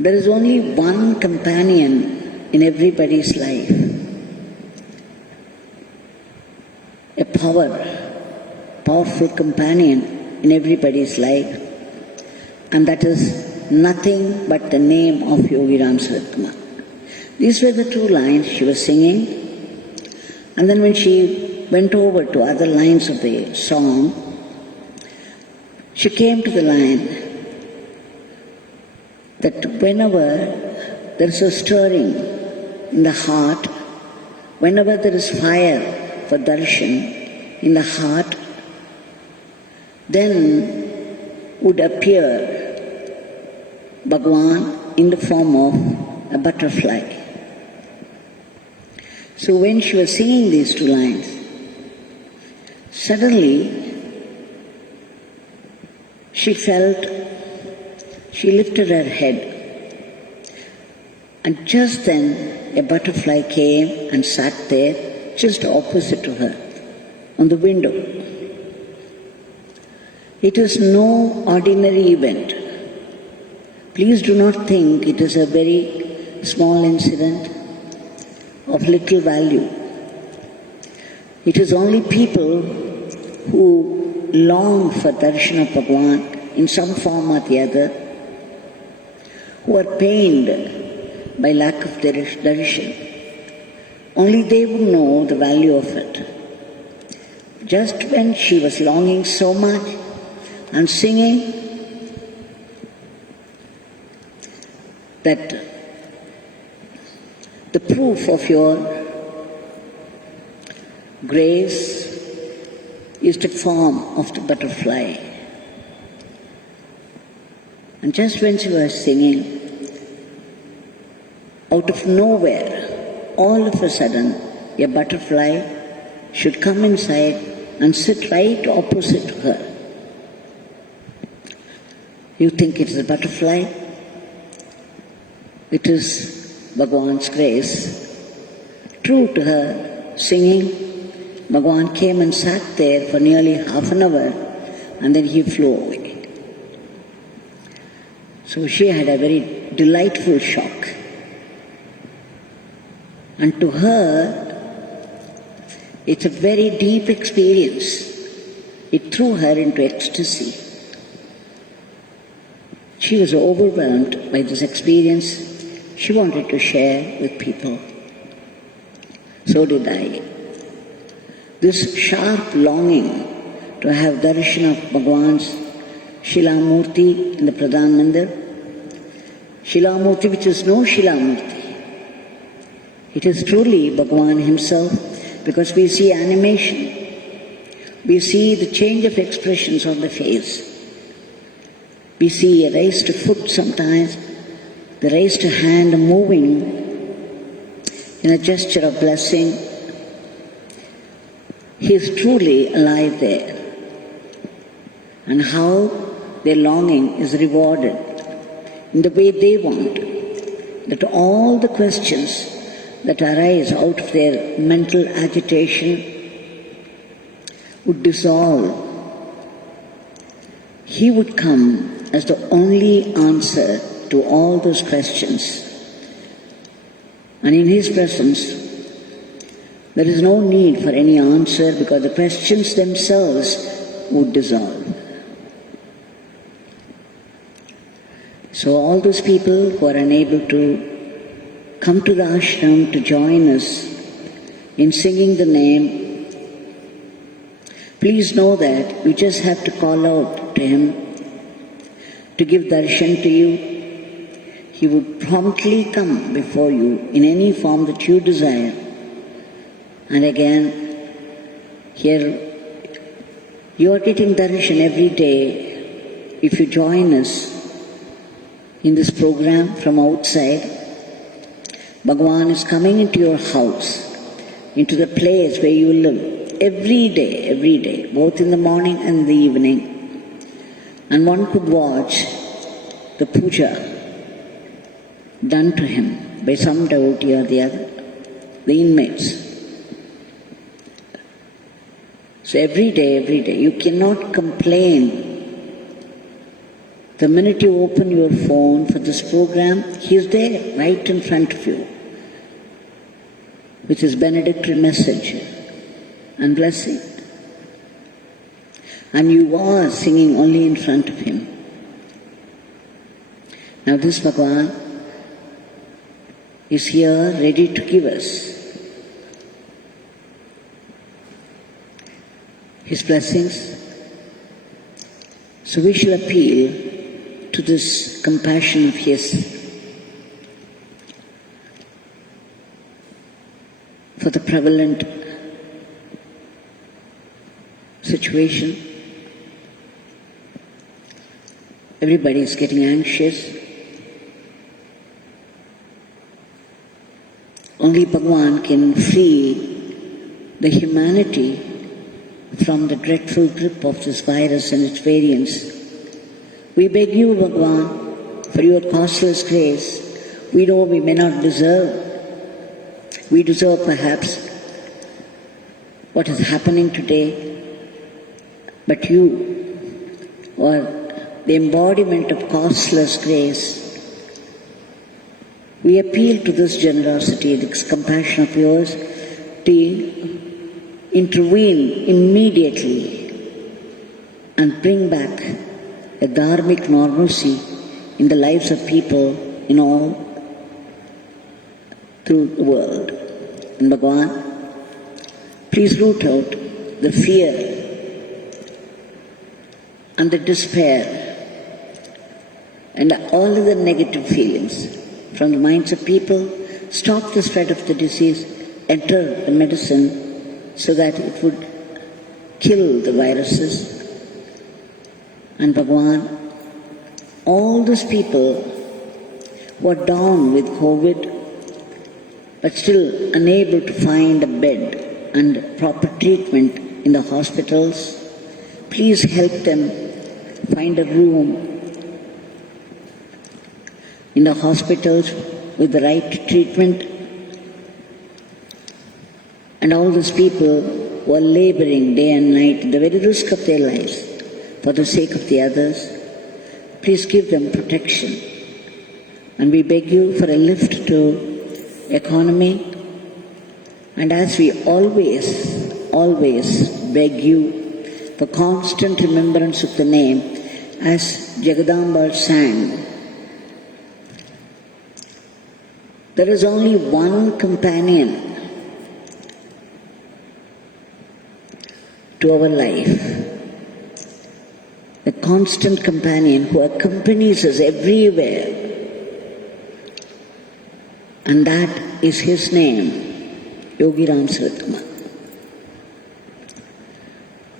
There is only one companion in everybody's life. A powerful companion in everybody's life. And that is nothing but the name of Yogi Ramsuratkumar. These were the two lines she was singing. And then when she went over to other lines of the song, she came to the line that whenever there is a stirring in the heart, whenever there is fire for darshan in the heart, then would appear Bhagwan in the form of a butterfly. So when she was singing these two lines, suddenly she lifted her head, and just then a butterfly came and sat there just opposite to her on the window. It is no ordinary event. Please do not think it is a very small incident of little value. It is only people who long for darshan of Bhagwan in some form or the other, who are pained by lack of darshan. Only they would know the value of it. Just when she was longing so much and singing that the proof of your grace is the form of the butterfly. And just when she was singing, out of nowhere, all of a sudden, a butterfly should come inside and sit right opposite to her. You think it is a butterfly? It is Bhagwan's grace. True to her singing, Bhagwan came and sat there for nearly half an hour, and then he flew away. So she had a very delightful shock. And to her, it's a very deep experience. It threw her into ecstasy. She was overwhelmed by this experience. She wanted to share with people. So did I. This sharp longing to have darshan of Bhagwan's Shilamurti in the Pradhan Mandir, Shilamurti which is no Shilamurti. It is truly Bhagwan himself, because we see animation. We see the change of expressions on the face. We see a raised foot sometimes, the raised hand moving in a gesture of blessing. He is truly alive there. And how their longing is rewarded in the way they want, that all the questions that arise out of their mental agitation would dissolve. He would come as the only answer to all those questions. And in his presence, there is no need for any answer, because the questions themselves would dissolve. So all those people who are unable to come to the ashram to join us in singing the name, please know that you just have to call out to him to give darshan to you. He would promptly come before you in any form that you desire. And again, here you are getting darshan every day if you join us in this program from outside. Bhagwan is coming into your house, into the place where you live, every day, both in the morning and in the evening. And one could watch the puja done to him by some devotee or the other, the inmates. So every day, you cannot complain The minute you open your phone for this program, He is there, right in front of you, with His benedictory message and blessing. And you are singing only in front of Him. Now this Bhagwan is here ready to give us His blessings. So we shall appeal to this compassion of His for the prevalent situation. Everybody is getting anxious. Only Bhagwan can free the humanity from the dreadful grip of this virus and its variants. We beg you, Bhagwan, for your causeless grace. We know we may not deserve. We deserve perhaps what is happening today, but you are the embodiment of causeless grace. We appeal to this generosity, this compassion of yours, to intervene immediately and bring back a dharmic normalcy in the lives of people in all through the world. And Bhagwan, please root out the fear and the despair and all of the negative feelings from the minds of people. Stop the spread of the disease, enter the medicine so that it would kill the viruses. And Bhagwan, all those people who are down with COVID but still unable to find a bed and proper treatment in the hospitals, please help them find a room in the hospitals with the right treatment. And all those people who are laboring day and night at the very risk of their lives for the sake of the others, please give them protection. And we beg you for a lift to economy. And as we always beg you for constant remembrance of the name, as Jagadamba sang, there is only one companion to our life, a constant companion who accompanies us everywhere, and that is His name, Yogi Ramsuratkumar.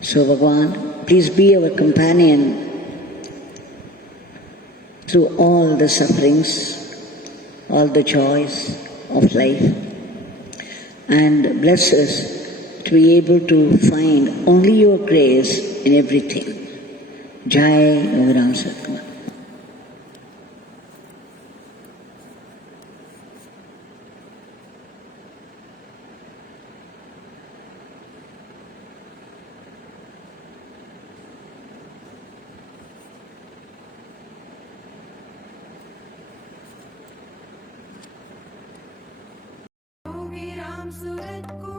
So Bhagwan, please be our companion through all the sufferings, all the joys of life, and bless us to be able to find only your grace in everything. Jai Yogi Ramsuratkumar. Yogi Ramsuratkumar